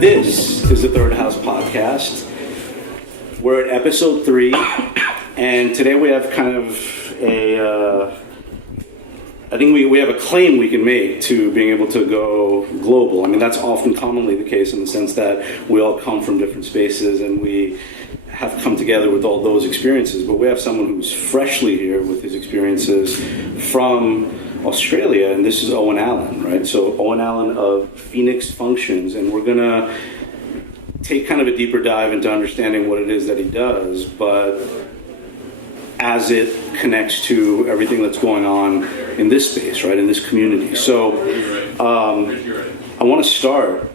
This is the Third House Podcast. We're at episode 3, and today we have kind of I think we have a claim we can make to being able to go global. I mean, that's often commonly the case in the sense that we all come from different spaces and we have come together with all those experiences, but we have someone who's freshly here with his experiences from Australia, and this is Owen Allen, right? So Owen Allen of Phoenix Functions, and we're gonna take kind of a deeper dive into understanding what it is that he does, but as it connects to everything that's going on in this space, right, in this community. So I want to start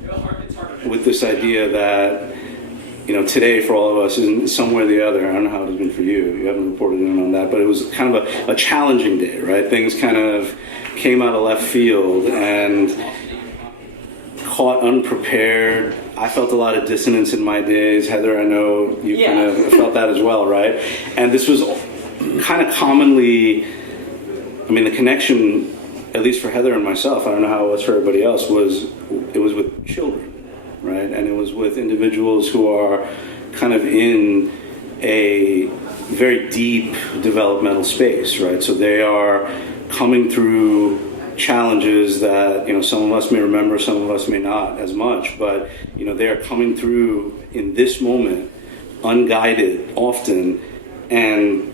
with this idea that, you know, today for all of us is somewhere or the other. I don't know how it has been for you. You haven't reported in on that, but it was kind of a challenging day, right? Things kind of came out of left field and caught unprepared. I felt a lot of dissonance in my days. Heather, I know you kind of felt that as well, right? And this was kind of commonly, I mean, the connection, at least for Heather and myself, I don't know how it was for everybody else, was with children. Right, and it was with individuals who are kind of in a very deep developmental space, right? So they are coming through challenges that, you know, some of us may remember, some of us may not as much, but, you know, they are coming through in this moment, unguided often, and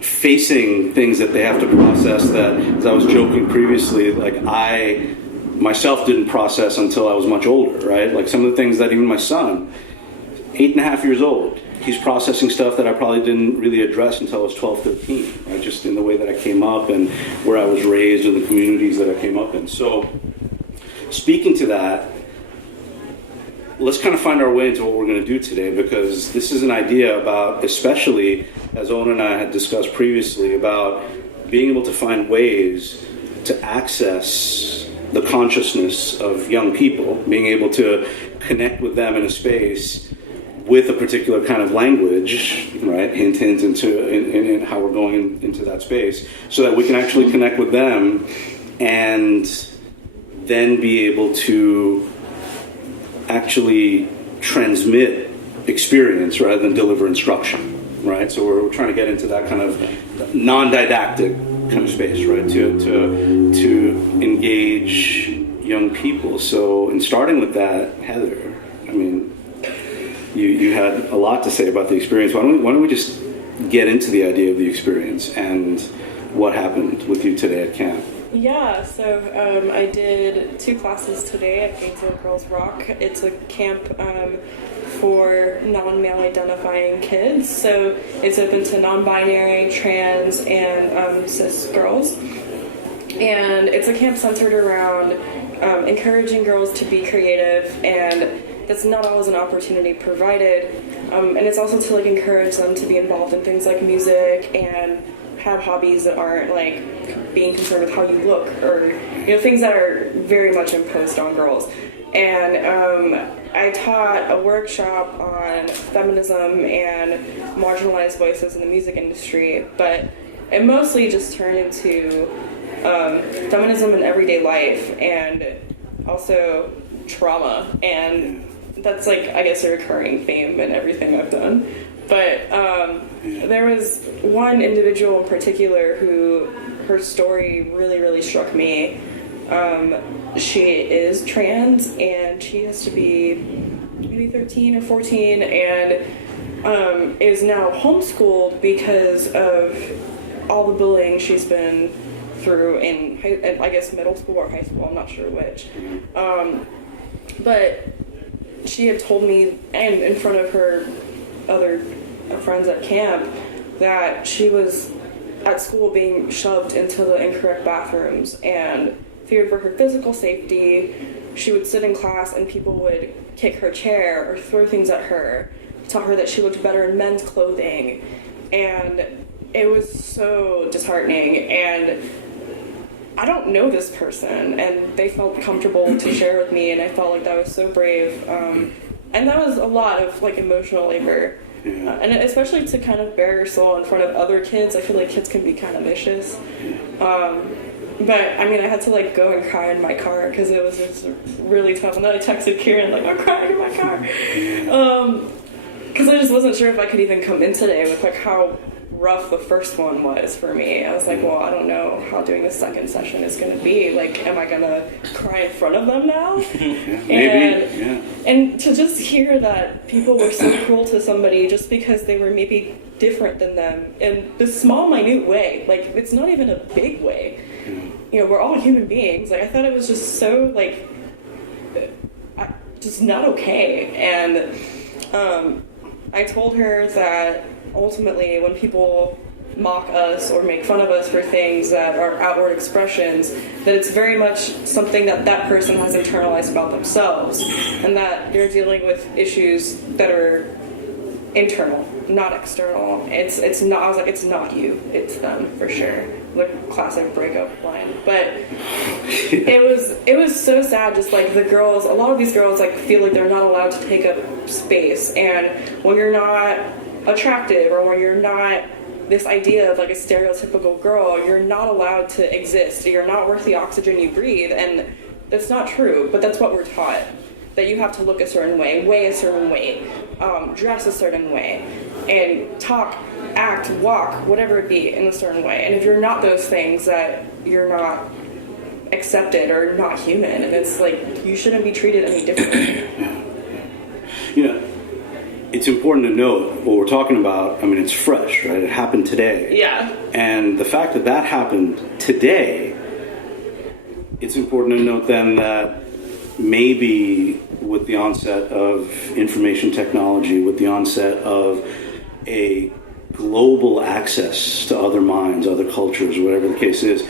facing things that they have to process that, as I was joking previously, like I myself didn't process until I was much older, right? Like some of the things that even my son, 8.5 years old, he's processing stuff that I probably didn't really address until I was 12, 13, right? Just in the way that I came up and where I was raised and the communities that I came up in. So speaking to that, let's kind of find our way into what we're going to do today, because this is an idea about, especially as Owen and I had discussed previously, about being able to find ways to access the consciousness of young people, being able to connect with them in a space with a particular kind of language, right? Hint in how we're going into that space, so that we can actually connect with them and then be able to actually transmit experience rather than deliver instruction, right? So we're trying to get into that kind of non-didactic kind of space, right, to engage young people. So in starting with that, Heather, I mean, you had a lot to say about the experience. Why don't we just get into the idea of the experience and what happened with you today at camp? Yeah, so I did 2 classes today at Gainesville Girls Rock. It's a camp for non-male identifying kids, so it's open to non-binary, trans, and cis girls. And it's a camp centered around encouraging girls to be creative, and that's not always an opportunity provided. And it's also to like encourage them to be involved in things like music and have hobbies that aren't like being concerned with how you look, or, you know, things that are very much imposed on girls. And I taught a workshop on feminism and marginalized voices in the music industry, but it mostly just turned into feminism in everyday life and also trauma, and that's like, I guess, a recurring theme in everything I've done. But there was one individual in particular who, her story really, really struck me. She is trans, and she has to be maybe 13 or 14, and is now homeschooled because of all the bullying she's been through in I guess, middle school or high school, I'm not sure which. But she had told me, and in front of her other friends at camp, that she was at school being shoved into the incorrect bathrooms and feared for her physical safety. She would sit in class and people would kick her chair or throw things at her, tell her that she looked better in men's clothing, and it was so disheartening. And I don't know this person, and they felt comfortable to share with me, and I felt like that was so brave. And that was a lot of like emotional labor. And especially to kind of bare your soul in front of other kids. I feel like kids can be kind of vicious. But I mean, I had to like go and cry in my car because it was just really tough. And then I texted Kiren like, I'm crying in my car, because I just wasn't sure if I could even come in today with like how rough the first one was for me. I was like, well, I don't know how doing the second session is going to be. Like, am I going to cry in front of them now? And to just hear that people were so cruel to somebody just because they were maybe different than them in this small, minute way. Like, it's not even a big way. You know, we're all human beings. Like, I thought it was just so, like, just not okay. And I told her that ultimately when people mock us or make fun of us for things that are outward expressions, that it's very much something that that person has internalized about themselves, and that they're dealing with issues that are internal, not external. It's not. I was like, it's not you, it's them for sure. The classic breakup line. But it was so sad. Just like the girls, a lot of these girls like feel like they're not allowed to take up space, and when you're not attractive or when you're not this idea of like a stereotypical girl, you're not allowed to exist. You're not worth the oxygen you breathe, and that's not true. But that's what we're taught. That you have to look a certain way, weigh a certain weight, dress a certain way, and talk, act, walk, whatever it be, in a certain way. And if you're not those things, that you're not accepted or not human. And it's like, you shouldn't be treated any differently. You know, it's important to note what we're talking about. I mean, it's fresh, right? It happened today. Yeah. And the fact that that happened today, it's important to note then that maybe with the onset of information technology, with the onset of a global access to other minds, other cultures, whatever the case is,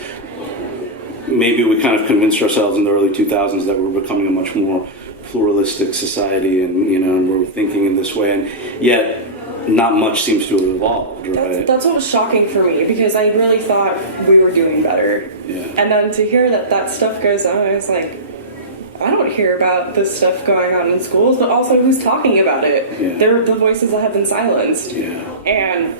maybe we kind of convinced ourselves in the early 2000s that we're becoming a much more pluralistic society, and and we're thinking in this way, and yet not much seems to have evolved, right? That's what was shocking for me, because I really thought we were doing better. Yeah. And then to hear that stuff goes on, I was like, I don't hear about this stuff going on in schools, but also who's talking about it? Yeah. They're the voices that have been silenced. Yeah. And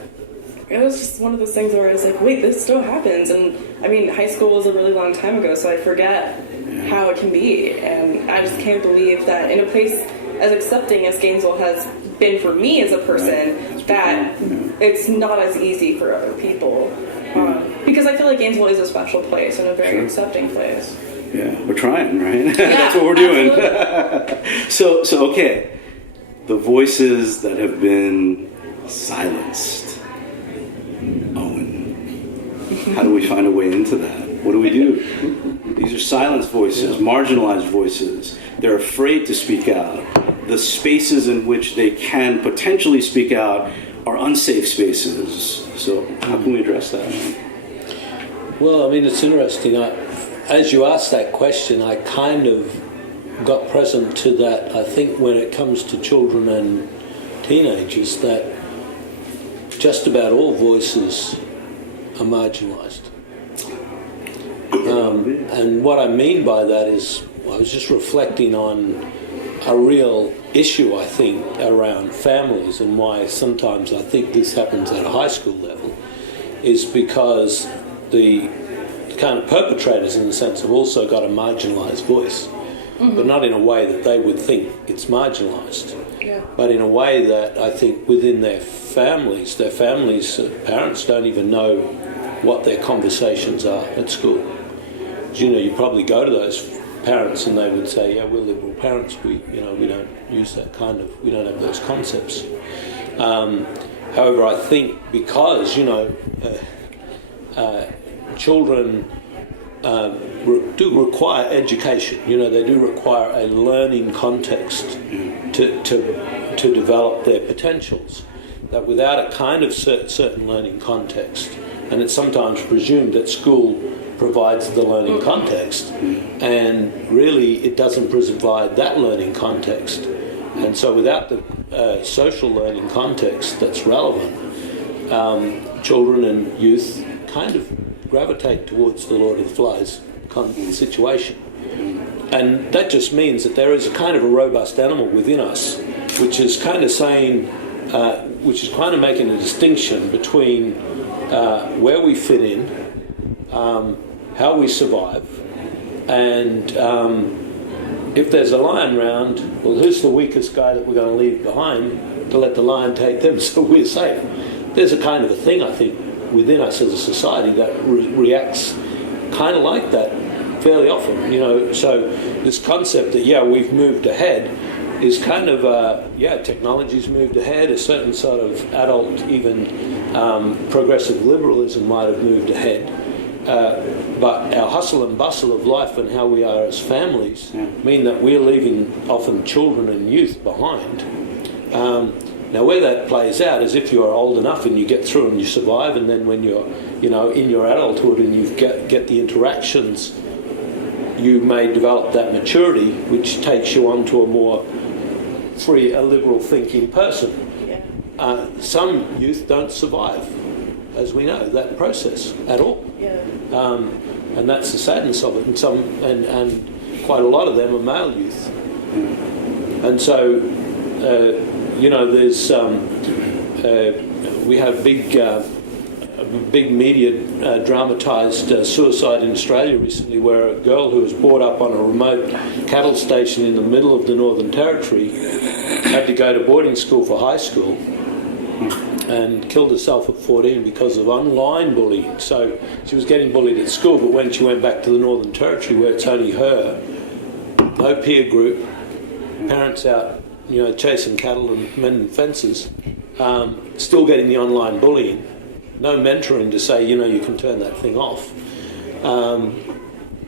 it was just one of those things where I was like, wait, this still happens. And I mean, high school was a really long time ago, so I forget how it can be. And I just can't believe that in a place as accepting as Gainesville has been for me as a person, that it's not as easy for other people. Because I feel like Gainesville is a special place and a very accepting place. Yeah, we're trying, right? Yeah, That's what we're doing. So so okay, the voices that have been silenced. Owen, how do we find a way into that? What do we do? These are silenced voices, marginalized voices. They're afraid to speak out. The spaces in which they can potentially speak out are unsafe spaces. So how can we address that? Well, I mean, it's interesting. As you asked that question, I kind of got present to that. I think when it comes to children and teenagers, that just about all voices are marginalised. And what I mean by that is, I was just reflecting on a real issue, I think, around families, and why sometimes I think this happens at a high school level, is because the kind of perpetrators, in a sense, have also got a marginalised voice, but not in a way that they would think it's marginalised, but in a way that I think within their families, parents don't even know what their conversations are at school. You probably go to those parents and they would say, yeah, we're liberal parents, we don't use that we don't have those concepts. However, I think because, children do require education. They do require a learning context to develop their potentials. That without a kind of certain learning context, and it's sometimes presumed that school provides the learning context, and really it doesn't provide that learning context. And so without the social learning context that's relevant, children and youth kind of gravitate towards the Lord of the Flies kind of situation. And that just means that there is a kind of a robust animal within us, which is kind of saying, which is kind of making a distinction between where we fit in, how we survive, and if there's a lion round, well, who's the weakest guy that we're going to leave behind to let the lion take them so we're safe? There's a kind of a thing, I think, within us as a society that reacts kind of like that fairly often, so this concept that, we've moved ahead is kind of, technology's moved ahead, a certain sort of adult, even progressive liberalism might have moved ahead. But our hustle and bustle of life and how we are as families mean that we're leaving often children and youth behind. Now, where that plays out is if you're old enough and you get through and you survive, and then when you're, in your adulthood and you get the interactions, you may develop that maturity, which takes you on to a more free, a liberal thinking person. Some youth don't survive, as we know, that process at all. And that's the sadness of it. And quite a lot of them are male youth. And so, there's we have big media dramatised suicide in Australia recently, where a girl who was brought up on a remote cattle station in the middle of the Northern Territory had to go to boarding school for high school and killed herself at 14 because of online bullying. So she was getting bullied at school, but when she went back to the Northern Territory, where it's only her, no peer group, parents out, chasing cattle and mending fences, still getting the online bullying, no mentoring to say, you can turn that thing off,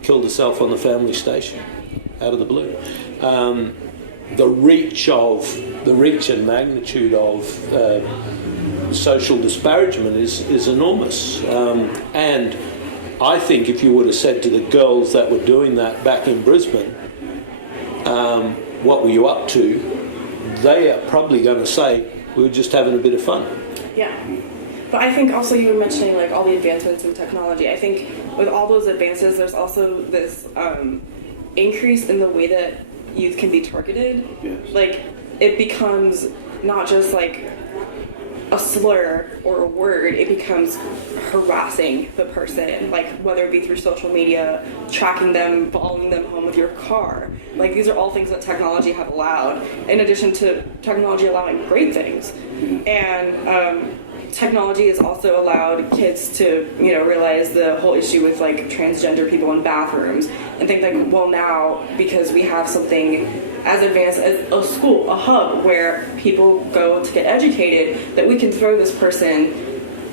killed herself on the family station, out of the blue. The reach and magnitude of social disparagement is enormous. And I think if you would have said to the girls that were doing that back in Brisbane, what were you up to? They are probably going to say, we were just having a bit of fun. Yeah. But I think also you were mentioning all the advancements in technology. I think with all those advances, there's also this increase in the way that youth can be targeted. Yes. It becomes not just a slur or a word, it becomes harassing the person, whether it be through social media, tracking them, following them home with your car. These are all things that technology have allowed, in addition to technology allowing great things. And technology has also allowed kids to, realize the whole issue with transgender people in bathrooms and think well, now because we have something as advanced as a school, a hub where people go to get educated, that we can throw this person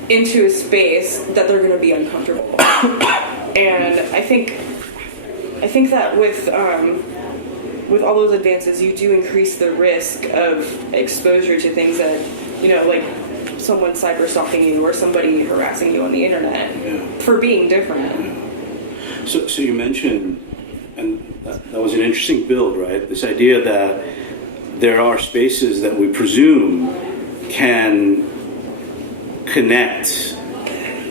into a space that they're going to be uncomfortable. And I think that with all those advances, you do increase the risk of exposure to things that, someone cyber stalking you or somebody harassing you on the internet for being different. So you mentioned, and that was an interesting build, right? This idea that there are spaces that we presume can connect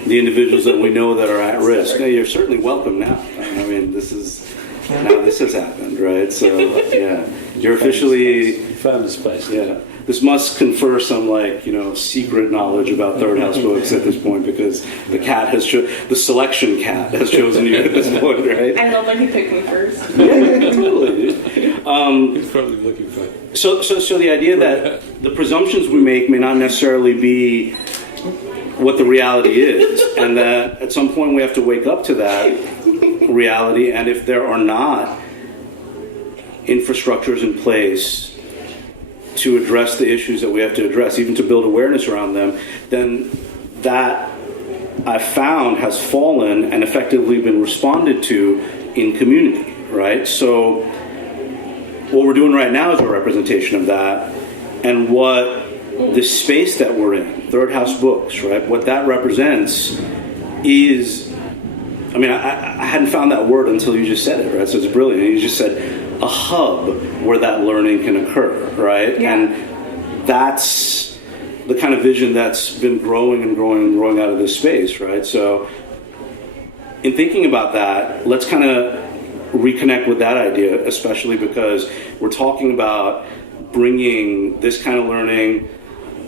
the individuals that we know that are at risk. Now, you're certainly welcome now. I mean, this has happened, right? So, you're officially... Found a space. Yeah. This must confer some secret knowledge about Third House books at this point, because the selection cat has chosen you at this point, right? I love he picked me first. Yeah, totally. He's probably looking for it. So the idea that the presumptions we make may not necessarily be what the reality is, and that at some point we have to wake up to that reality, and if there are not infrastructures in place to address the issues that we have to address, even to build awareness around them, then that, I've found, has fallen and effectively been responded to in community, right? So what we're doing right now is a representation of that, and what the space that we're in, Third House Books, right? What that represents is, I hadn't found that word until you just said it, right? So it's brilliant. You just said a hub where that learning can occur, right? Yeah. And that's the kind of vision that's been growing and growing and growing out of this space, right? So in thinking about that, let's kind of reconnect with that idea, especially because we're talking about bringing this kind of learning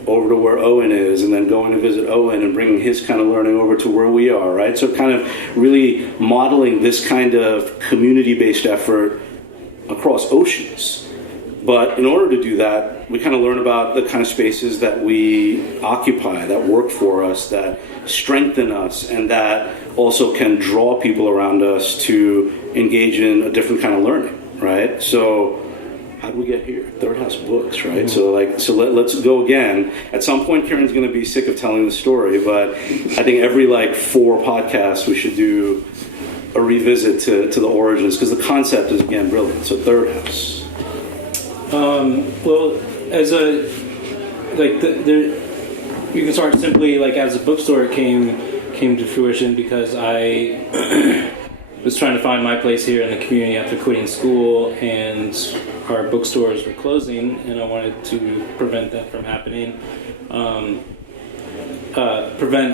over to where Owen is, and then going to visit Owen and bringing his kind of learning over to where we are, right? So kind of really modeling this kind of community-based effort across oceans. But in order to do that, we kind of learn about the kind of spaces that we occupy, that work for us, that strengthen us, and that also can draw people around us to engage in a different kind of learning, right? So how do we get here? Third House Books, right? Mm-hmm. So let's go again. At some point, Kiren's going to be sick of telling the story, but I think every 4 podcasts we should do a revisit to the origins, because the concept is, again, brilliant. So Third House. Well, as a you can start simply as a bookstore. It came to fruition because I was trying to find my place here in the community after quitting school, and our bookstores were closing, and I wanted to prevent that from happening. Prevent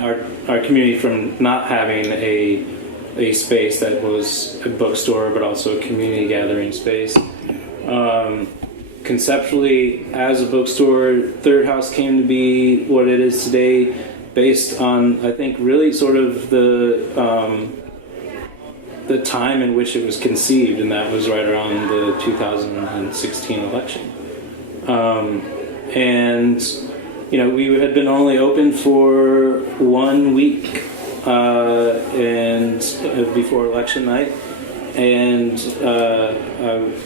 our community from not having a space that was a bookstore, but also a community gathering space. Conceptually, as a bookstore, Third House came to be what it is today, based on, I think, really sort of the time in which it was conceived, and that was right around the 2016 election. And we had been only open for 1 week, and before election night. And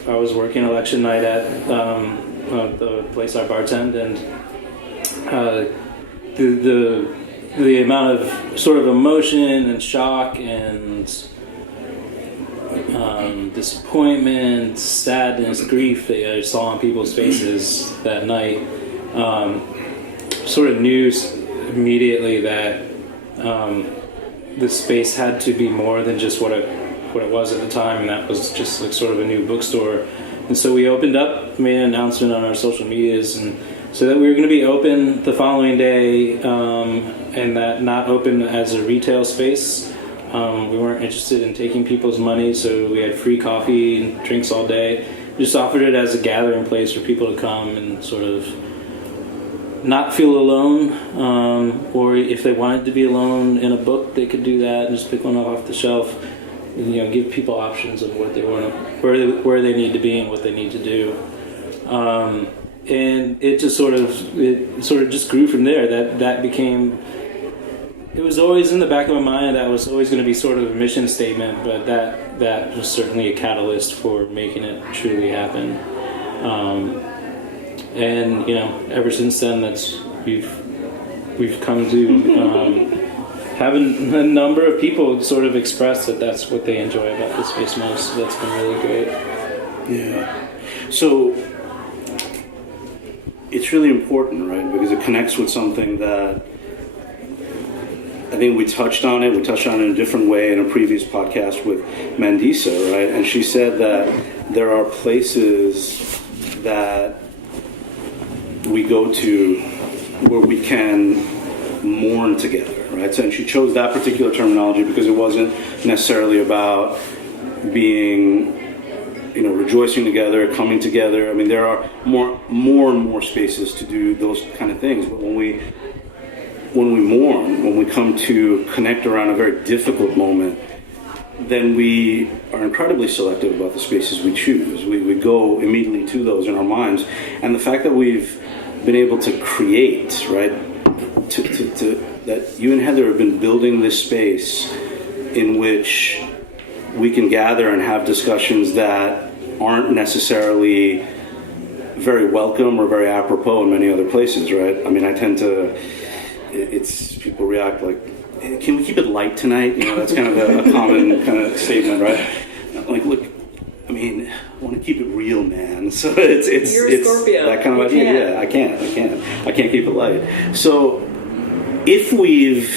I was working election night at the place I bartend, and the amount of sort of emotion and shock and disappointment, sadness, grief that I saw on people's faces that night, sort of knew immediately that the space had to be more than just what it was at the time, and that was just sort of a new bookstore. And so we opened up, made an announcement on our social medias, and so that we were going to be open the following day, and that not open as a retail space. We weren't interested in taking people's money, so we had free coffee and drinks all day. We just offered it as a gathering place for people to come and sort of not feel alone, or if they wanted to be alone in a book, they could do that and just pick one up off the shelf. And, give people options of what they want, where they need to be and what they need to do, and it sort of just grew from there. That became. It was always in the back of my mind. That was always going to be sort of a mission statement, but that was certainly a catalyst for making it truly happen. And ever since then, we've come to. Having a number of people sort of express that that's what they enjoy about this space most. So that's been really great. Yeah. So it's really important, right? Because it connects with something that I think we touched on it. We touched on it in a different way in a previous podcast with Mandisa, right? And she said that there are places that we go to where we can mourn together. Right, so, and she chose that particular terminology because it wasn't necessarily about being, rejoicing together, coming together. I mean, there are more and more spaces to do those kind of things. But when we mourn, when we come to connect around a very difficult moment, then we are incredibly selective about the spaces we choose. We go immediately to those in our minds, and the fact that we've been able to create, right, that you and Heather have been building this space in which we can gather and have discussions that aren't necessarily very welcome or very apropos in many other places, right? I mean, I tend to, people react like, can we keep it light tonight? That's kind of a common kind of statement, right? Like, look, I mean, I want to keep it real, man. So it's You're a Scorpio. That kind of idea. Yeah, I can't keep it light. So if we've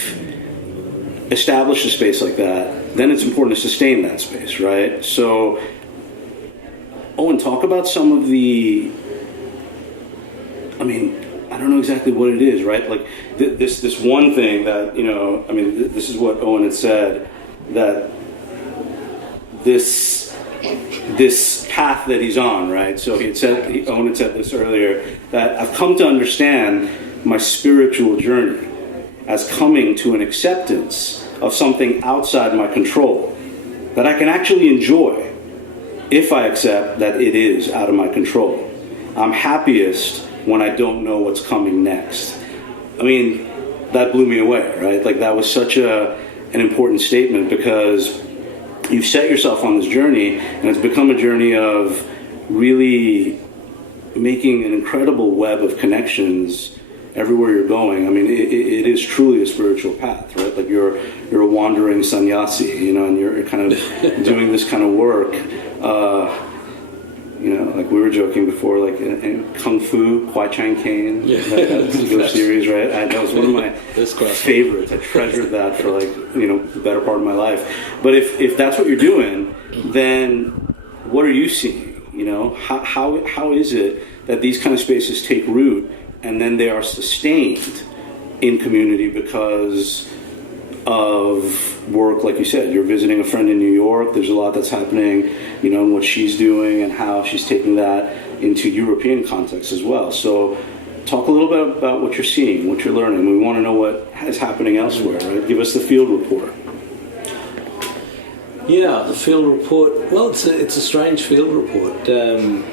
established a space like that, then it's important to sustain that space, right? So, Owen, talk about some of the, I don't know exactly what it is, right? Like this one thing that, this is what Owen had said, that this path that he's on, right? So Owen had said this earlier, that I've come to understand my spiritual journey as coming to an acceptance of something outside my control that I can actually enjoy if I accept that it is out of my control. I'm happiest when I don't know what's coming next. I mean, that blew me away, right? Like, that was such an important statement, because you've set yourself on this journey, and it's become a journey of really making an incredible web of connections everywhere you're going. I mean, it is truly a spiritual path, right? Like, you're a wandering sannyasi, and you're kind of doing this kind of work. Like we were joking before, like in Kung Fu, Kwai Chang Caine, that particular series, right? That was one of my favorites. I treasured that for the better part of my life. But if that's what you're doing, then what are you seeing? How is it that these kind of spaces take root and then they are sustained in community because of work? Like you said, you're visiting a friend in New York. There's a lot that's happening, in what she's doing and how she's taking that into European context as well. So talk a little bit about what you're seeing, what you're learning. We want to know what is happening elsewhere, right? Give us the field report. Yeah, the field report. Well, it's a strange field report.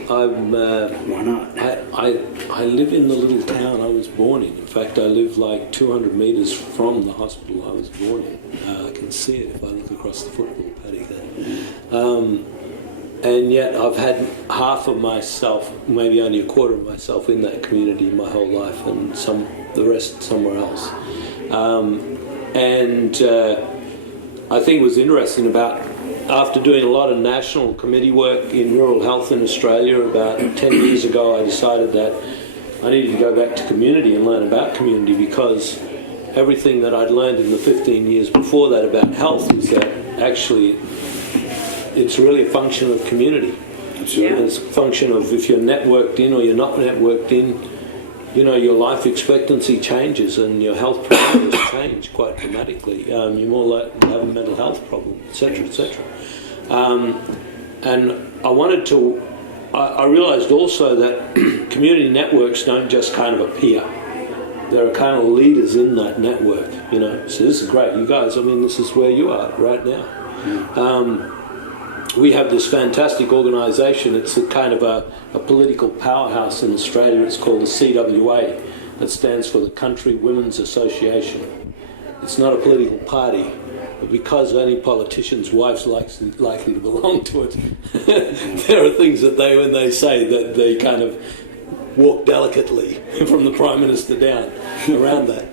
Why not? I live in the little town I was born in. In fact, I live like 200 meters from the hospital I was born in. I can see it if I look across the football paddock there. And yet I've had half of myself, maybe only a quarter of myself, in that community my whole life, and the rest somewhere else. I think it was interesting about, after doing a lot of national committee work in rural health in Australia about 10 years ago, I decided that I needed to go back to community and learn about community, because everything that I'd learned in the 15 years before that about health is that actually it's really a function of community. Absolutely. It's a function of if you're networked in or you're not networked in, your life expectancy changes and your health problems change quite dramatically. You're more likely to have a mental health problem, etc., etc. And I realized also that community networks don't just kind of appear. There are kind of leaders in that network, So this is great. You guys, this is where you are right now. We have this fantastic organisation. It's a kind of a political powerhouse in Australia. It's called the CWA. That stands for the Country Women's Association. It's not a political party, but because only politicians' wives likely to belong to it, there are things that when they say that they kind of walk delicately from the Prime Minister down around that.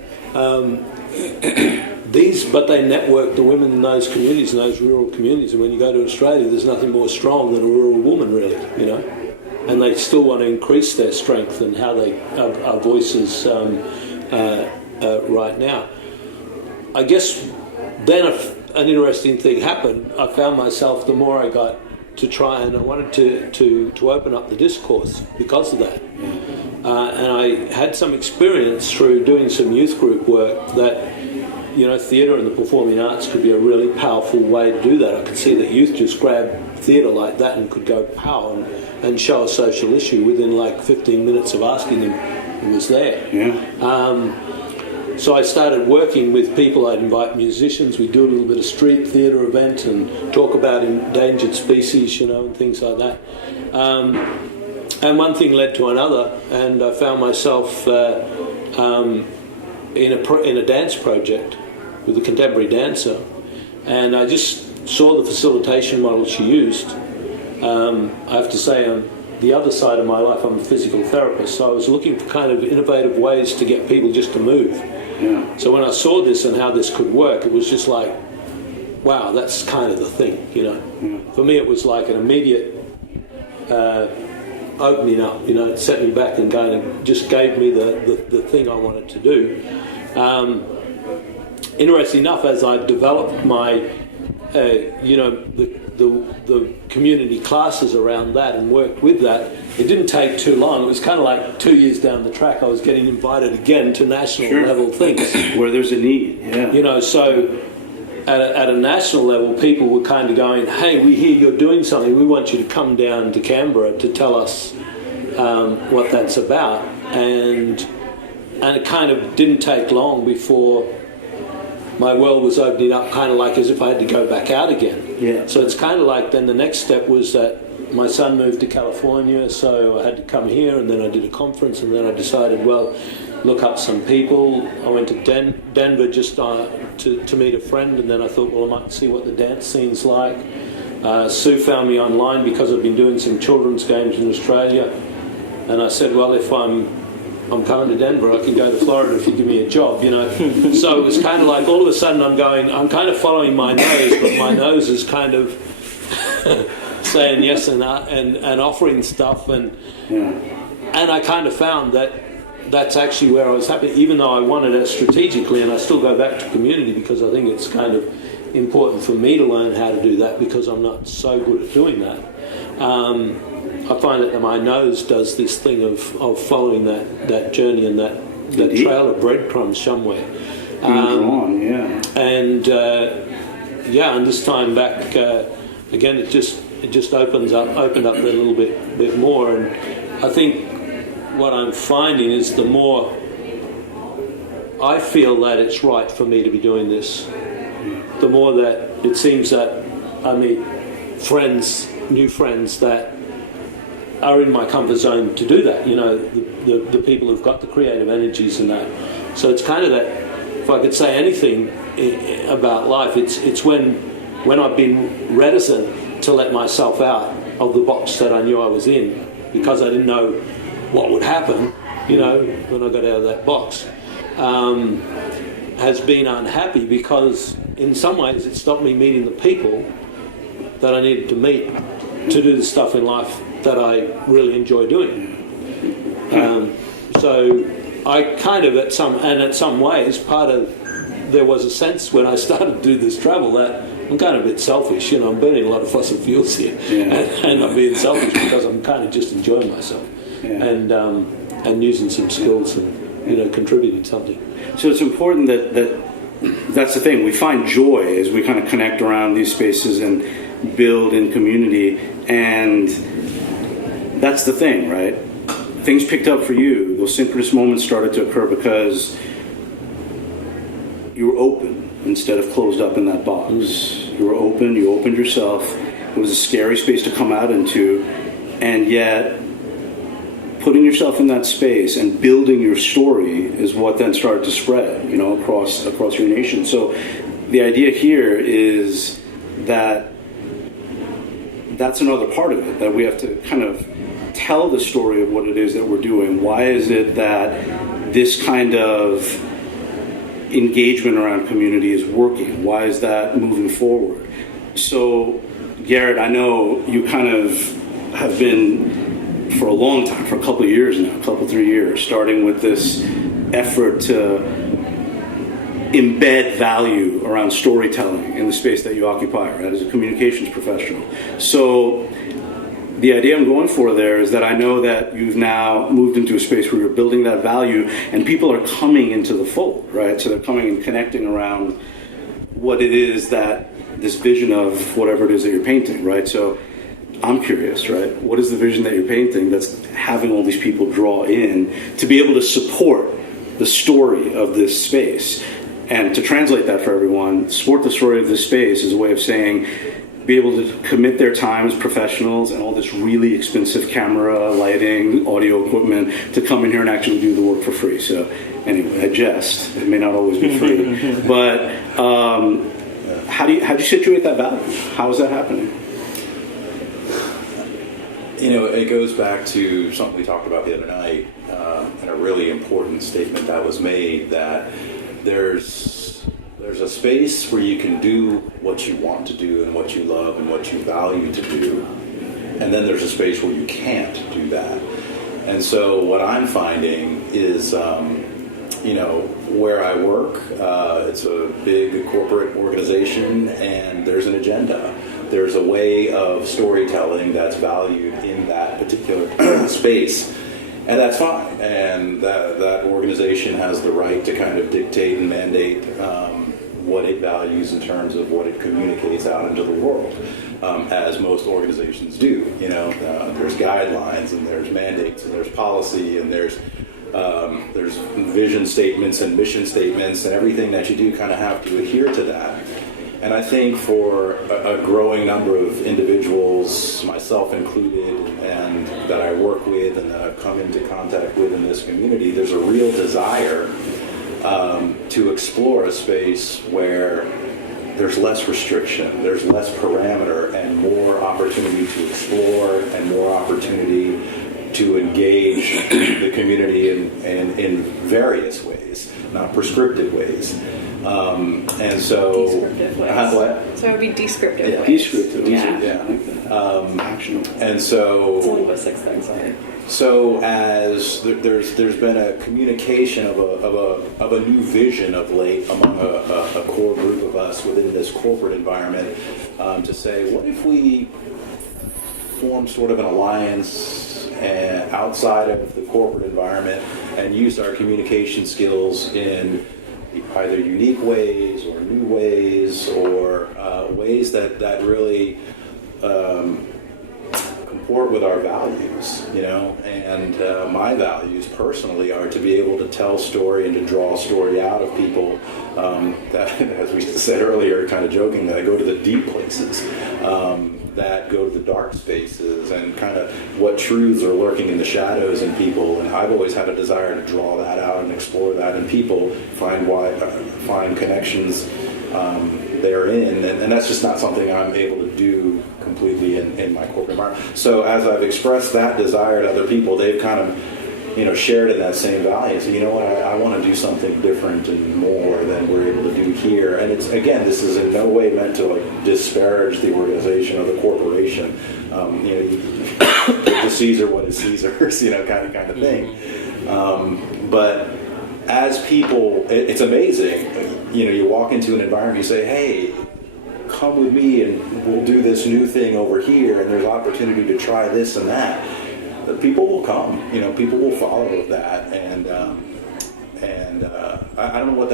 But they network the women in those communities, in those rural communities. And when you go to Australia, there's nothing more strong than a rural woman, really, And they still want to increase their strength and how they are voices right now. I guess then an interesting thing happened. I found myself, the more I got to try, and I wanted to open up the discourse because of that. And I had some experience through doing some youth group work that theatre and the performing arts could be a really powerful way to do that. I could see that youth just grab theatre like that and could go pow and show a social issue within like 15 minutes of asking them. It was there. Yeah. So I started working with people. I'd invite musicians. We'd do a little bit of street theatre event and talk about endangered species, and things like that. And one thing led to another, and I found myself in a dance project with a contemporary dancer, and I just saw the facilitation model she used. I have to say, on the other side of my life, I'm a physical therapist, so I was looking for kind of innovative ways to get people just to move. Yeah. So when I saw this and how this could work, it was just like, wow, that's kind of the thing, Yeah. For me, it was like an immediate opening up, it set me back and kind of just gave me the thing I wanted to do. Interesting enough, as I developed my, the community classes around that and worked with that, it didn't take too long. It was kind of like 2 years down the track, I was getting invited again to national level things. Where there's a need, yeah. So at a national level, people were kind of going, hey, we hear you're doing something. We want you to come down to Canberra to tell us what that's about. And and it kind of didn't take long before my world was opening up, kind of like as if I had to go back out again. Yeah. So it's kind of like then the next step was that my son moved to California, so I had to come here, and then I did a conference, and then I decided, well, look up some people. I went to Denver just to meet a friend, and then I thought, well, I might see what the dance scene's like. Sue found me online because I've been doing some children's games in Australia, and I said, well, if I'm coming to Denver, I can go to Florida if you give me a job, you know. So it was kind of like all of a sudden I'm kind of following my nose, but my nose is kind of saying yes and offering stuff, and I kind of found that that's actually where I was happy, even though I wanted it strategically, and I still go back to community because I think it's kind of important for me to learn how to do that because I'm not so good at doing that. I find that my nose does this thing of following that journey and that trail of breadcrumbs somewhere. And this time back, again, it just opened up a little bit more, and I think what I'm finding is the more I feel that it's right for me to be doing this, the more that it seems that I meet new friends that are in my comfort zone to do that, you know, the people who've got the creative energies and that. So it's kind of that, if I could say anything about life, it's when I've been reticent to let myself out of the box that I knew I was in because I didn't know what would happen, you know, when I got out of that box, has been unhappy because in some ways it stopped me meeting the people that I needed to meet to do the stuff in life that I really enjoy doing. So I kind of at some ways there was a sense when I started to do this travel that I'm kind of a bit selfish, you know, I'm burning a lot of fossil fuels here, and I'm being selfish because I'm kind of just enjoying myself and using some skills and, you know, contributing something. So it's important that's the thing. We find joy as we kind of connect around these spaces and build in community, and that's the thing, right? Things picked up for you. Those synchronous moments started to occur because you were open instead of closed up in that box. You were open, you opened yourself. It was a scary space to come out into, and yet putting yourself in that space and building your story is what then started to spread, you know, across your nation. So the idea here is that that's another part of it, that we have to kind of tell the story of what it is that we're doing. Why is it that this kind of engagement around community is working? Why is that moving forward? So, Garrett, I know you kind of have been for a long time, for a couple of years now, 3 years, starting with this effort to embed value around storytelling in the space that you occupy, right, as a communications professional. So the idea I'm going for there is that I know that you've now moved into a space where you're building that value and people are coming into the fold, right? So they're coming and connecting around what it is that this vision of whatever it is that you're painting, right? So I'm curious, right? What is the vision that you're painting that's having all these people draw in to be able to support the story of this space? And to translate that for everyone, support the story of this space is a way of saying be able to commit their time as professionals and all this really expensive camera, lighting, audio equipment to come in here and actually do the work for free. So anyway, I jest. It may not always be free. But how do you situate that value? How is that happening? You know, it goes back to something we talked about the other night, and a really important statement that was made, that there's a space where you can do what you want to do and what you love and what you value to do, and then there's a space where you can't do that. And so what I'm finding is, you know, where I work, it's a big corporate organization, and there's an agenda. There's a way of storytelling that's valued in that particular space, and that's fine. And that organization has the right to kind of dictate and mandate what it values in terms of what it communicates out into the world, as most organizations do. You know, there's guidelines and there's mandates and there's policy and there's There's vision statements and mission statements, and everything that you do kind of have to adhere to that. And I think for a growing number of individuals, myself included, and that I work with and that I've come into contact with in this community, there's a real desire to explore a space where there's less restriction, there's less parameter, and more opportunity to explore and more opportunity to engage the community in various ways, not prescriptive ways. And so, Descriptive ways. What? So it would be descriptive Yeah. ways. Descriptive. Yeah. Yeah. Actionable. And It's a so, linguistics thing, sorry. so as there's been a communication of a new vision of late among a core group of us within this corporate environment, to say, what if we form sort of an alliance outside of the corporate environment and use our communication skills in either unique ways or new ways or ways that really comport with our values, you know. And my values personally are to be able to tell story and to draw a story out of people that, as we said earlier, kind of joking, that go to the deep places, that go to the dark spaces, and kind of what truths are lurking in the shadows in people. And I've always had a desire to draw that out and explore that in people, find connections therein, and that's just not something I'm able to do completely in my corporate environment. So as I've expressed that desire to other people, they've kind of, you know, shared in that same value. So, you know what, I want to do something different and more than we're able to do here. And it's, again, this is in no way meant to like disparage the organization or the corporation. You know, give to Caesar what is Caesar's, you know, kind of thing. But as people, it's amazing. You know, you walk into an environment, you say, hey, come with me and we'll do this new thing over here, and there's opportunity to try this and that. The people will come, you know, people will follow that, and I don't know what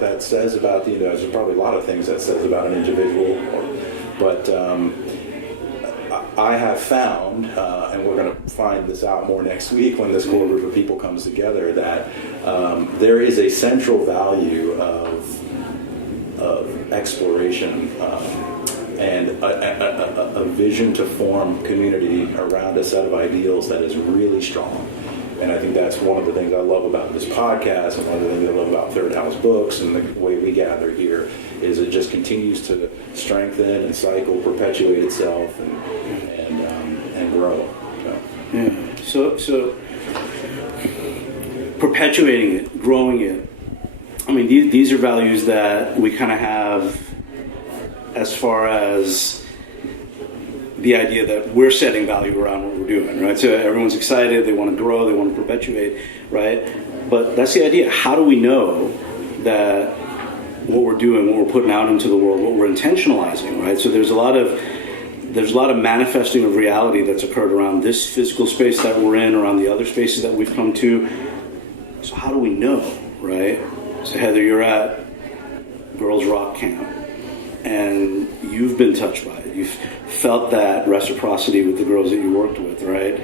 that says about the individual. There's probably a lot of things that says about an individual, but I have found, and we're going to find this out more next week when this core group of people comes together, that there is a central value of exploration and a vision to form community around a set of ideals that is really strong. And I think that's one of the things I love about this podcast, and one of the things I love about Third House Books and the way we gather here, is it just continues to strengthen and cycle, perpetuate itself, and grow. So. Yeah. So perpetuating it, growing it. I mean, these are values that we kind of have as far as the idea that we're setting value around what we're doing, right? So everyone's excited, they want to grow, they want to perpetuate, right? But that's the idea. How do we know that what we're doing, what we're putting out into the world, what we're intentionalizing, right? So there's a lot of manifesting of reality that's occurred around this physical space that we're in, around the other spaces that we've come to. So how do we know, right? So Heather, you're at Girls Rock Camp, and you've been touched by it. You've felt that reciprocity with the girls that you worked with, right?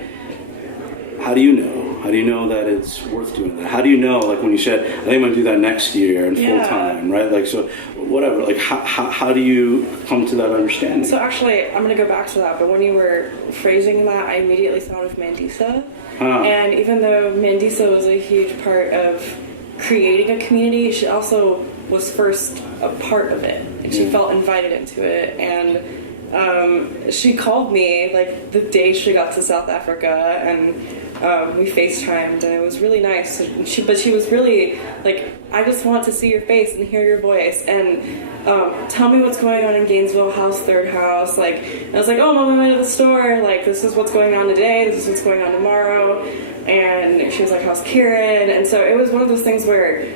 How do you know? How do you know that it's worth doing that? How do you know, like when you said, I think I'm going to do that next year and full time, right? Like, so whatever, like how do you come to that understanding? So actually, I'm going to go back to that, but when you were phrasing that, I immediately thought of Mandisa. And even though Mandisa was a huge part of creating a community, she also was first a part of it, and she felt invited into it. And she called me like the day she got to South Africa, and we FaceTimed, and it was really nice. But she was really like, I just want to see your face and hear your voice, and tell me what's going on in Gainesville. How's Third House? Like, and I was like, oh, I'm on my way to the store. Like, this is what's going on today. This is what's going on tomorrow. And she was like, how's Kiren? And so it was one of those things where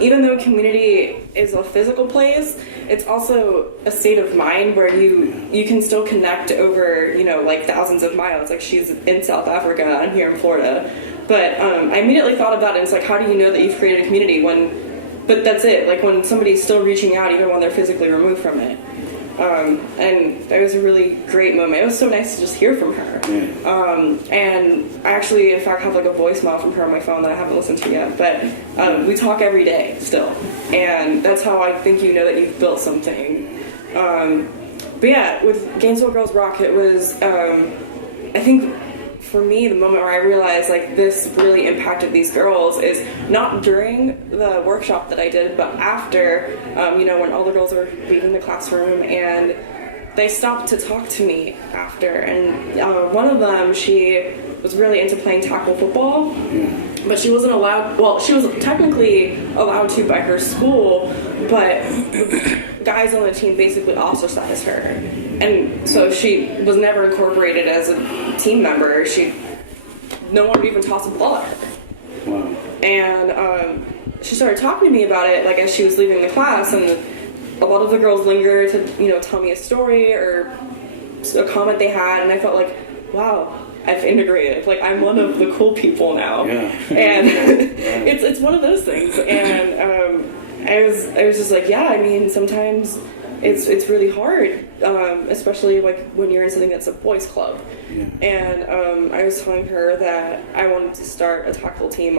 even though community is a physical place, it's also a state of mind where you can still connect over, you know, like thousands of miles. Like, she's in South Africa, I'm here in Florida. But I immediately thought of that, and it's like, how do you know that you've created a community but that's it, like when somebody's still reaching out even when they're physically removed from it. And it was a really great moment. It was so nice to just hear from her. And I actually, in fact, have like a voicemail from her on my phone that I haven't listened to yet. But we talk every day still, and that's how I think you know that you've built something. But yeah, with Gainesville Girls Rock, it was, I think, for me, the moment where I realized like this really impacted these girls is not during the workshop that I did, but after, when all the girls were leaving the classroom and they stopped to talk to me after. And one of them, she was really into playing tackle football, but she wasn't allowed, well, she was technically allowed to by her school, but guys on the team basically ostracized her. And so she was never incorporated as a team member. No one would even toss a ball at her. Wow. And she started talking to me about it, like as she was leaving the class, and a lot of the girls lingered to, tell me a story or a comment they had, and I felt like, wow, I've integrated. Like I'm one of the cool people now. Yeah. And it's one of those things. And I was just like, yeah, I mean, sometimes it's really hard, especially like when you're in something that's a boys club. Yeah. And I was telling her that I wanted to start a tackle team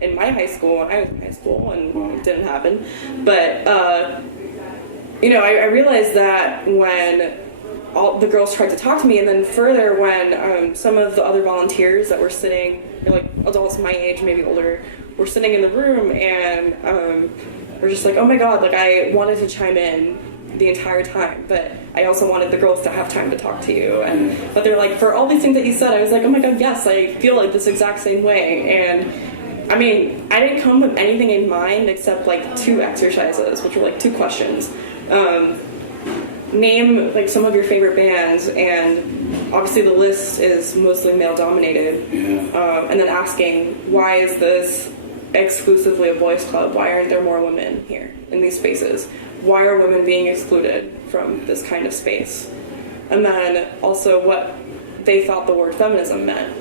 in my high school when I was in high school, and it didn't happen. But I realized that when all the girls tried to talk to me, and then further when some of the other volunteers that were sitting, like adults my age, maybe older, were sitting in the room and were just like, oh my god, like I wanted to chime in the entire time, but I also wanted the girls to have time to talk to you. But they're like, for all these things that you said, I was like, oh my god, yes, I feel like this exact same way. And I mean, I didn't come with anything in mind except like 2 exercises, which were like 2 questions. Name like some of your favorite bands, and obviously the list is mostly male dominated. And then asking, why is this exclusively a boys club? Why aren't there more women here in these spaces? Why are women being excluded from this kind of space? And then also what they thought the word feminism meant.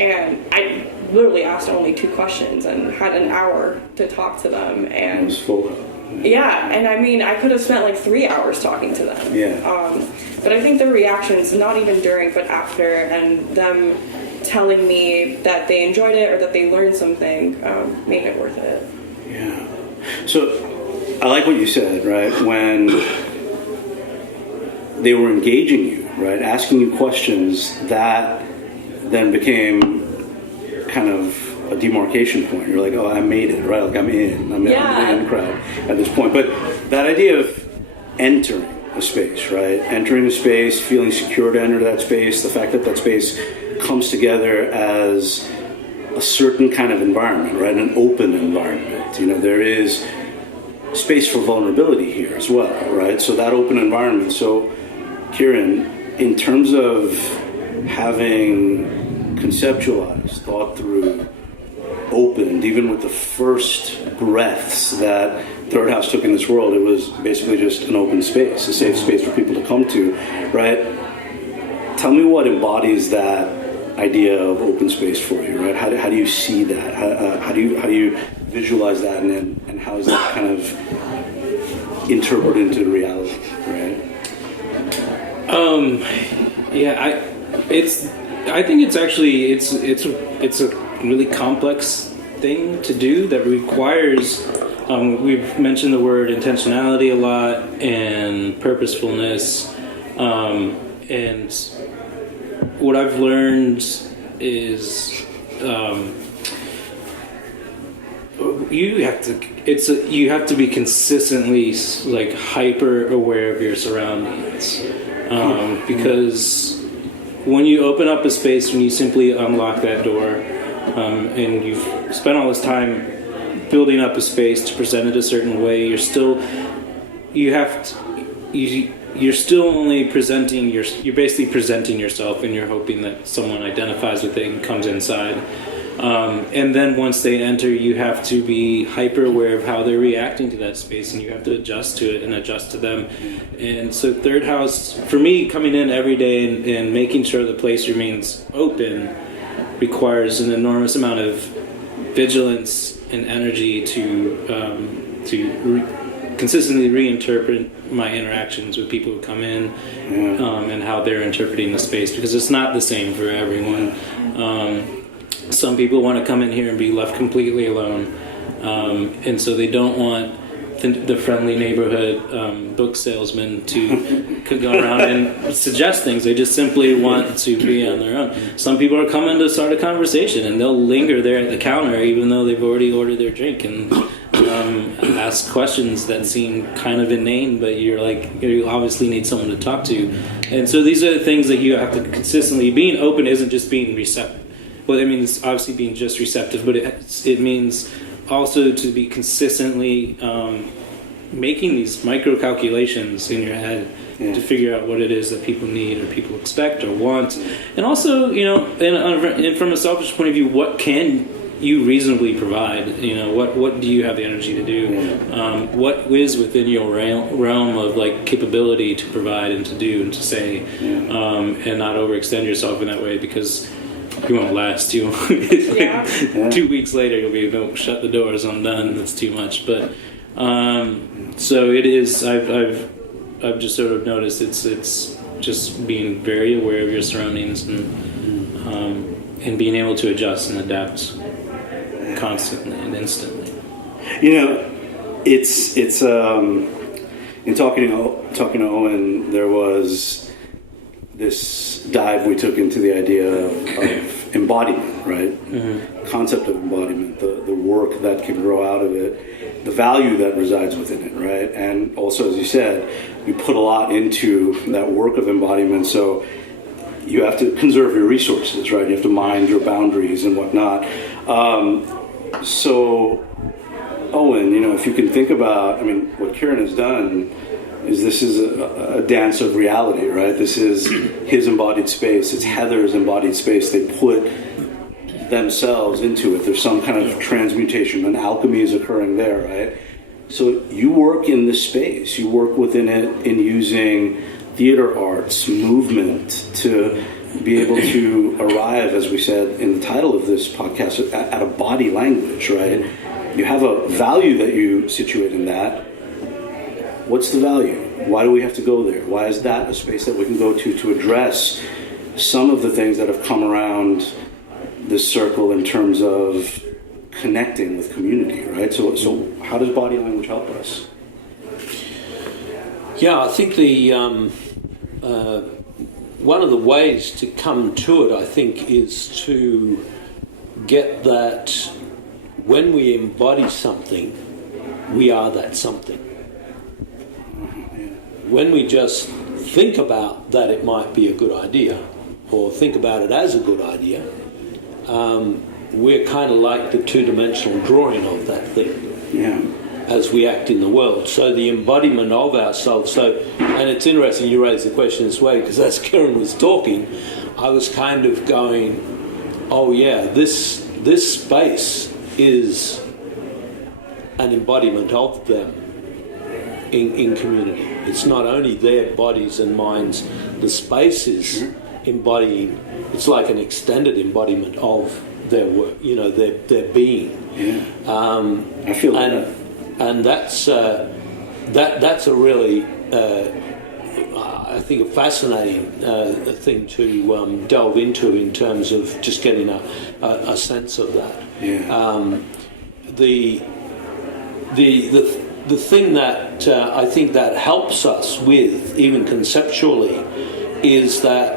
And I literally asked only 2 questions and had an hour to talk to them. And It was full. yeah, and I mean, I could have spent like 3 hours talking to them. Yeah. But I think the reactions, not even during, but after, and them telling me that they enjoyed it or that they learned something, made it worth it. Yeah. So I like what you said, right? When they were engaging you, right? Asking you questions, that then became kind of a demarcation point. You're like, oh, I made it, right? Like I'm in the crowd at this point. But that idea of entering a space, right? Entering a space, feeling secure to enter that space, the fact that that space comes together as a certain kind of environment, right? An open environment. There is space for vulnerability here as well, right? So that open environment. So, Kiren, in terms of having conceptualized, thought through, opened, even with the first breaths that Third House took in this world, it was basically just an open space, a safe space for people to come to, right? Tell me what embodies that idea of open space for you, right? How do you see that? How do you visualize that, and how is that kind of interpreted into reality, right? I think it's actually it's a really complex thing to do that requires. We've mentioned the word intentionality a lot and purposefulness, and what I've learned is you have to be consistently like hyper aware of your surroundings, because when you open up a space, when you simply unlock that door, and you've spent all this time building up a space to present it a certain way, you're still only presenting you're basically presenting yourself, and you're hoping that someone identifies with it and comes inside. And then once they enter, you have to be hyper aware of how they're reacting to that space, and you have to adjust to it and adjust to them. And so Third House, for me, coming in every day and making sure the place remains open requires an enormous amount of vigilance and energy to consistently reinterpret my interactions with people who come in, and how they're interpreting the space, because it's not the same for everyone. Some people want to come in here and be left completely alone, and so they don't want the friendly neighborhood book salesman to could go around and suggest things. They just simply want to be on their own. Some people are coming to start a conversation, and they'll linger there at the counter even though they've already ordered their drink, and ask questions that seem kind of inane, but you're like, you obviously need someone to talk to. And so these are the things that you have to consistently. Being open isn't just being receptive. Well, I mean, it's obviously being just receptive, but it means also to be consistently making these micro calculations in your head to figure out what it is that people need or people expect or want. And also, and from a selfish point of view, what can you reasonably provide? What do you have the energy to do? What is within your realm of like capability to provide and to do and to say, and not overextend yourself in that way, because you won't last. 2 weeks later you'll be, no, shut the doors, I'm done, that's too much. But so it is. I've just sort of noticed it's just being very aware of your surroundings and being able to adjust and adapt constantly and instantly. It's in talking to Owen, there was this dive we took into the idea of embodiment, right? Concept of embodiment, the work that can grow out of it, the value that resides within it, right? And also, as you said, we put a lot into that work of embodiment, so you have to conserve your resources, right? You have to mind your boundaries and whatnot. So, Owen, if you can think about, what Kiren has done is this is a dance of reality, right? This is his embodied space. It's Heather's embodied space. They put themselves into it. There's some kind of transmutation, an alchemy is occurring there, right? So you work in this space. You work within it in using theater arts, movement, to be able to arrive, as we said in the title of this podcast, at a body language, right? You have a value that you situate in that. What's the value? Why do we have to go there? Why is that a space that we can go to address some of the things that have come around this circle in terms of connecting with community, right? So how does body language help us? Yeah, I think one of the ways to come to it, I think, is to get that when we embody something, we are that something. When we just think about that it might be a good idea, or think about it as a good idea, we're kind of like the two-dimensional drawing of that thing as we act in the world. So the embodiment of ourselves. And it's interesting you raised the question this way, because as Kiren was talking, I was kind of going, oh yeah, this space is an embodiment of them in community. It's not only their bodies and minds, the space is embodying, it's like an extended embodiment of their work, their being. I feel that. And that's a really, I think, a fascinating thing to delve into in terms of just getting a sense of that. The thing that I think that helps us with, even conceptually, is that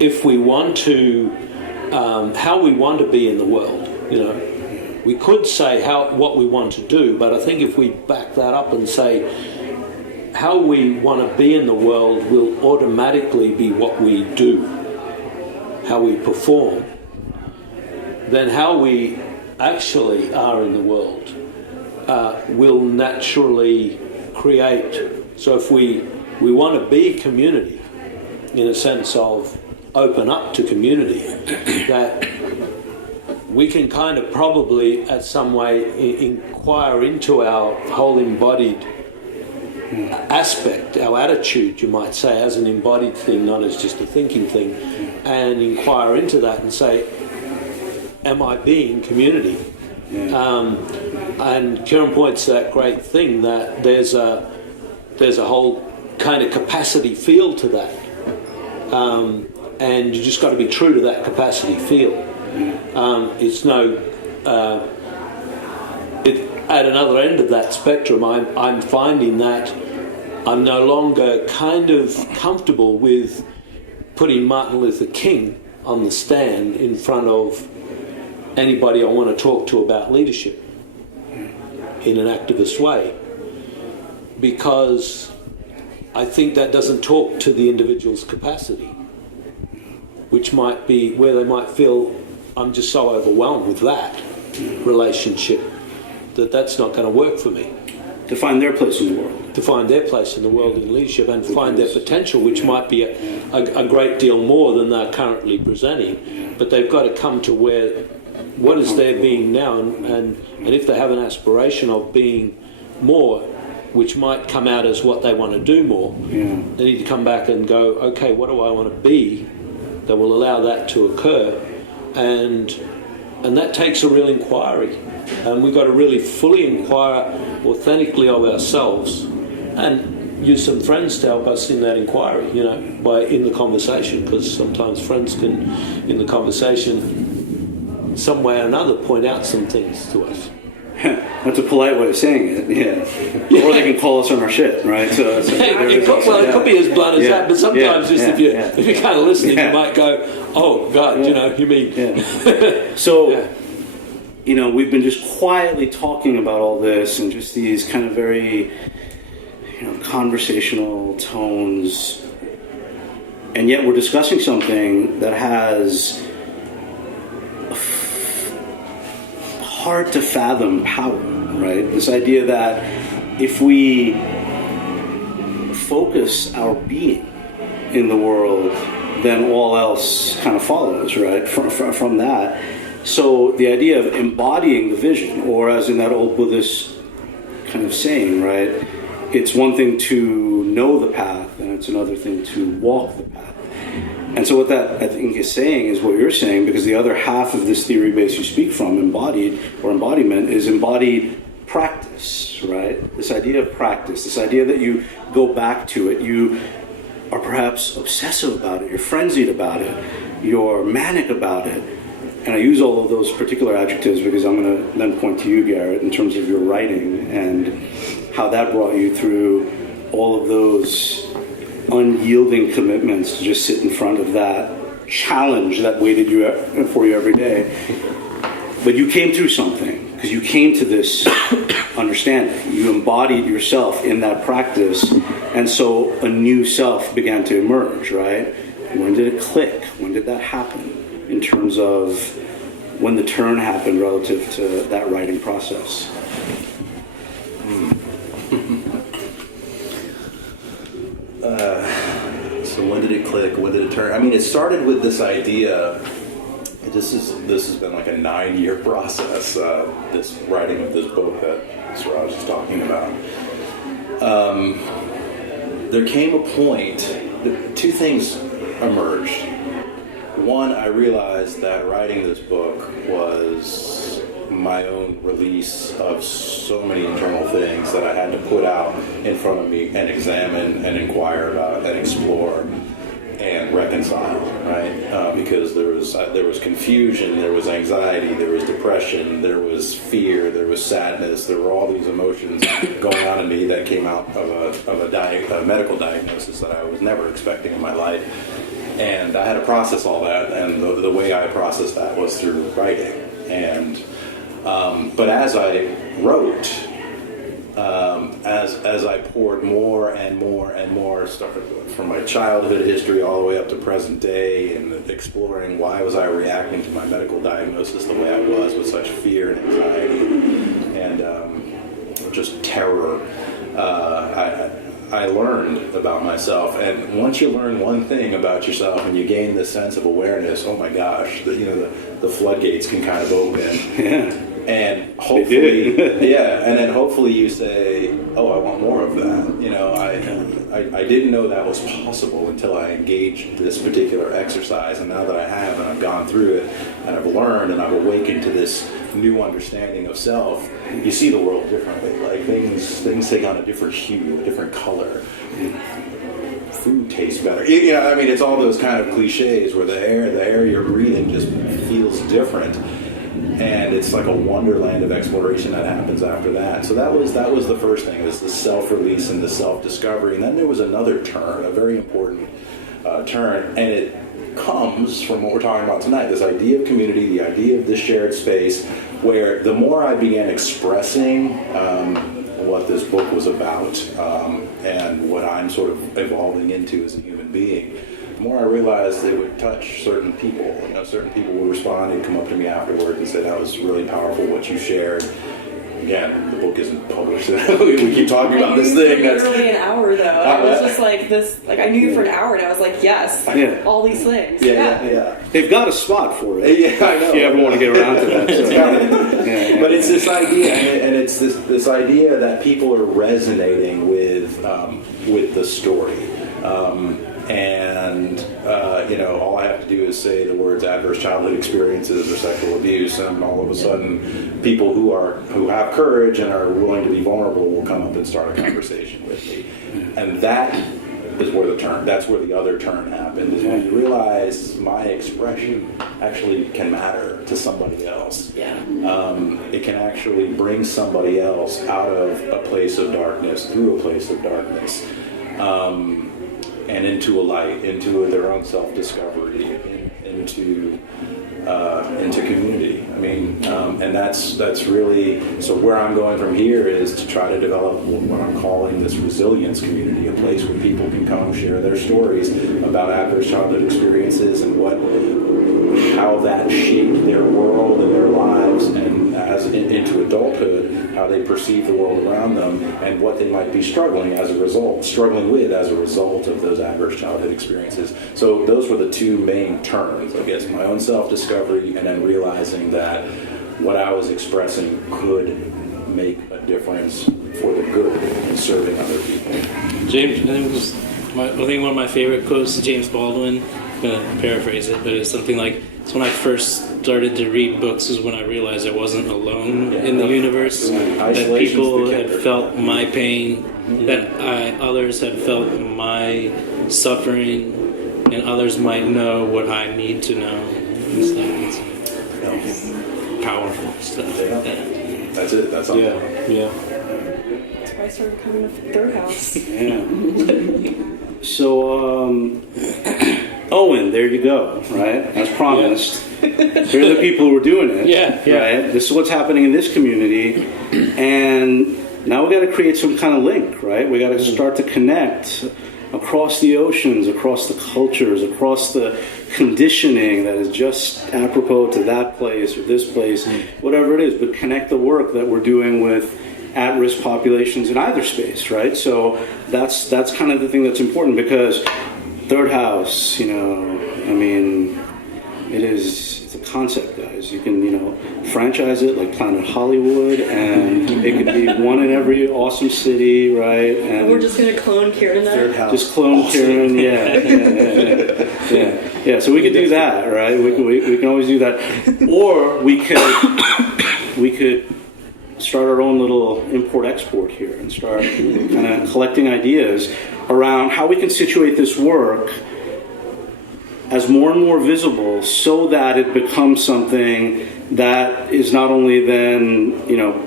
if we want to, how we want to be in the world, we could say what we want to do, but I think if we back that up and say how we want to be in the world will automatically be what we do, how we perform, then how we actually are in the world will naturally create. So if we want to be community, in a sense of open up to community, that we can kind of probably at some way inquire into our whole embodied aspect, our attitude, you might say, as an embodied thing, not as just a thinking thing, and inquire into that and say, am I being community? And Kiren points to that great thing that there's a whole kind of capacity field to that, and you just got to be true to that capacity field. It's no. At another end of that spectrum, I'm finding that I'm no longer kind of comfortable with putting Martin Luther King on the stand in front of anybody I want to talk to about leadership in an activist way, because I think that doesn't talk to the individual's capacity, which might be where they might feel I'm just so overwhelmed with that relationship that's not going to work for me. To find their place in the world. To find their place in the world in leadership and find their potential, which might be a great deal more than they're currently presenting. But they've got to come to where, what is their being now, and if they have an aspiration of being more, which might come out as what they want to do more, they need to come back and go, okay, what do I want to be that will allow that to occur? And that takes a real inquiry. And we've got to really fully inquire authentically of ourselves and use some friends to help us in that inquiry, in the conversation, because sometimes friends can, in the conversation, some way or another, point out some things to us. That's a polite way of saying it, yeah. Or they can call us on our shit, right? It could be as blunt as that, but sometimes if you're kind of listening, you might go, oh, God, you mean... Yeah. So... we've been just quietly talking about all this and just these kind of very, conversational tones, and yet we're discussing something that has hard to fathom power, right? This idea that if we focus our being in the world, then all else kind of follows, right? From that. So the idea of embodying the vision, or as in that old Buddhist kind of saying, right? It's one thing to know the path, and it's another thing to walk the path. And so what that, I think, is saying is what you're saying, because the other half of this theory base you speak from, embodied or embodiment, is embodied practice, right? This idea of practice, this idea that you go back to it, you are perhaps obsessive about it, you're frenzied about it, you're manic about it. And I use all of those particular adjectives because I'm going to then point to you, Garrett, in terms of your writing and how that brought you through all of those unyielding commitments to just sit in front of that challenge that waited for you every day. But you came through something, because you came to this understanding. You embodied yourself in that practice, and so a new self began to emerge, right? When did it click? When did that happen? In terms of when the turn happened relative to that writing process. So when did it click? When did it turn? I mean, it started with this idea. This has been like a 9-year process. This writing of this book that Suraj is talking about. There came a point. Two things emerged. One, I realized that writing this book was my own release of so many internal things that I had to put out in front of me and examine and inquire about and explore and reconcile, right? Because there was confusion, there was anxiety, there was depression, there was fear, there was sadness, there were all these emotions going on in me that came out of a medical diagnosis that I was never expecting in my life. And I had to process all that, and the way I processed that was through writing. And but as I wrote, as I poured more and more and more, started from my childhood history all the way up to present day, and exploring why was I reacting to my medical diagnosis the way I was, with such fear and anxiety and just terror. I learned about myself, and once you learn one thing about yourself and you gain this sense of awareness, oh my gosh, the floodgates can kind of open. Yeah. And hopefully, and then hopefully you say, oh, I want more of that. I didn't know that was possible until I engaged this particular exercise, and now that I have and I've gone through it, and I've learned and I've awakened to this new understanding of self, you see the world differently. Like things take on a different hue, a different color. Food tastes better. Yeah, I mean, it's all those kind of cliches where the air you're breathing just feels different. And it's like a wonderland of exploration that happens after that. So that was the first thing, is the self-release and the self-discovery. And then there was another turn, a very important turn, and it comes from what we're talking about tonight, this idea of community, the idea of this shared space, where the more I began expressing what this book was about and what I'm sort of evolving into as a human being, the more I realized it would touch certain people. You know, certain people would respond and come up to me afterward and say, that was really powerful what you shared. Again, the book isn't published. We keep talking about this thing. That's literally an hour, though. I was just like this. Like I knew you for an hour, and I was like, yes, all these things. Yeah. They've got a spot for it. Yeah, I know. If you ever want to get around to that. So. But it's this idea, and it's this idea that people are resonating with the story. All I have to do is say the words adverse childhood experiences or sexual abuse, and all of a sudden people who have courage and are willing to be vulnerable will come up and start a conversation with me. And that is where that's where the other turn happened, is when you realize my expression actually can matter to somebody else. It can actually bring somebody else out of a place of darkness, through a place of darkness. And into a light, into their own self-discovery, into community. I mean, and that's really, so where I'm going from here is to try to develop what I'm calling this resilience community, a place where people can come share their stories about adverse childhood experiences and how that shaped their world and their lives, and into adulthood, how they perceive the world around them, and what they might be struggling with as a result of those adverse childhood experiences. So those were the two main turns, I guess, my own self-discovery, and then realizing that what I was expressing could make a difference for the good in serving other people. James, I think one of my favorite quotes is James Baldwin. I'm going to paraphrase it, but it's something like, it's when I first started to read books is when I realized I wasn't alone in the universe, that people had felt my pain, that others had felt my suffering, and others might know what I need to know. It's powerful stuff. That's it. That's all. Yeah. That's why I started coming to Third House. So, Owen, there you go, right? As promised. Here are the people who are doing it. Right? This is what's happening in this community. And now we got to create some kind of link, right? We got to start to connect across the oceans, across the cultures, across the conditioning that is just apropos to that place or this place, whatever it is, but connect the work that we're doing with at-risk populations in either space, right? So that's kind of the thing that's important, because Third House, it's a concept, guys. You can, franchise it like Planet Hollywood, and it could be one in every awesome city, right? And we're just going to clone Kiren then? Just clone Kiren, yeah. So we could do that, right? We can always do that. Or we could start our own little import-export here and start kind of collecting ideas around how we can situate this work as more and more visible, so that it becomes something that is not only then,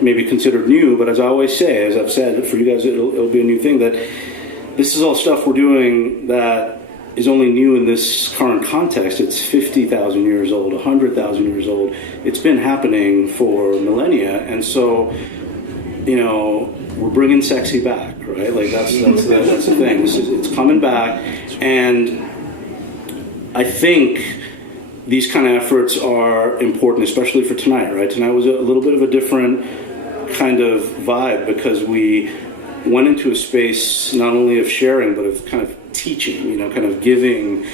maybe considered new, but as I always say, as I've said, for you guys, it'll be a new thing, that this is all stuff we're doing that is only new in this current context. It's 50,000 years old, 100,000 years old. It's been happening for millennia, and so, we're bringing sexy back, right? Like that's the thing. It's coming back, and I think these kind of efforts are important, especially for tonight, right? Tonight was a little bit of a different kind of vibe, because we went into a space not only of sharing, but of kind of teaching, kind of giving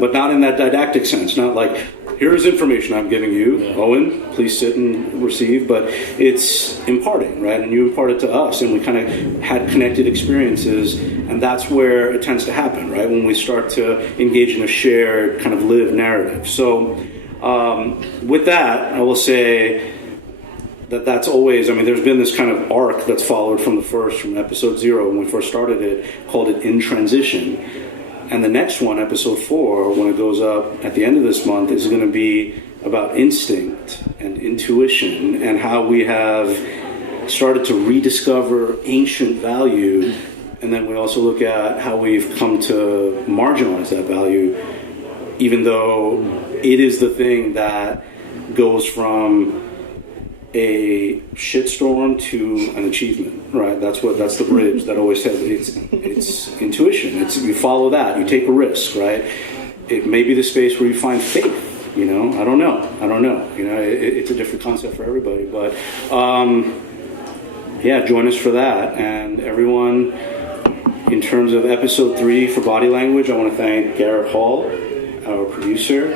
but not in that didactic sense, not like, here's information I'm giving you, Owen, please sit and receive, but it's imparting, right? And you impart it to us, and we kind of had connected experiences, and that's where it tends to happen, right? When we start to engage in a shared kind of lived narrative. So With that, I will say that that's always, I mean, there's been this kind of arc that's followed from episode 0, when we first started it, called it In Transition. And the next one, episode 4, when it goes up at the end of this month, is going to be about instinct and intuition and how we have started to rediscover ancient value. And then we also look at how we've come to marginalize that value, even though it is the thing that goes from a shitstorm to an achievement, right? That's the bridge that always says it's intuition. You follow that, you take a risk, right? It may be the space where you find faith. I don't know. It's a different concept for everybody, but join us for that. And everyone, in terms of episode 3 for body language, I want to thank Garrett Hall, our producer,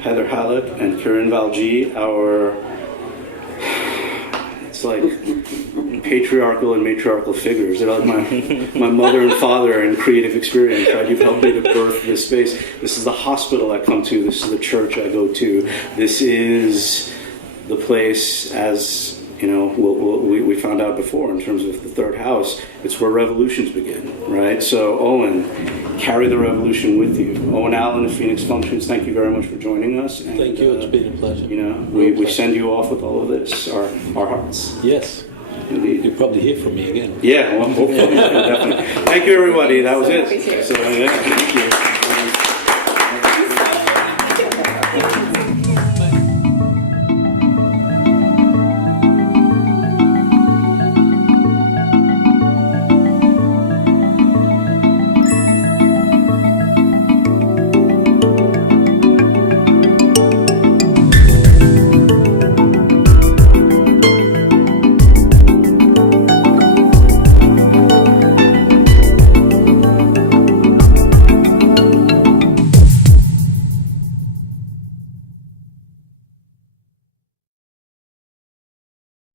Heather Halak, and Kiren Valji, our, it's like patriarchal and matriarchal figures. They're like my mother and father in creative experience, right? You've helped me to birth this space. This is the hospital I come to. This is the church I go to. This is the place, as we found out before in terms of the third house, it's where revolutions begin, right? So Owen, carry the revolution with you. Owen Allen of Phoenix Functions, thank you very much for joining us. And, thank you, it's been a pleasure. We send you off with all of this, our hearts. Yes. Indeed. You'll probably hear from me again. Yeah, well, hopefully. Definitely. Thank you, everybody. That was it. So, thank you.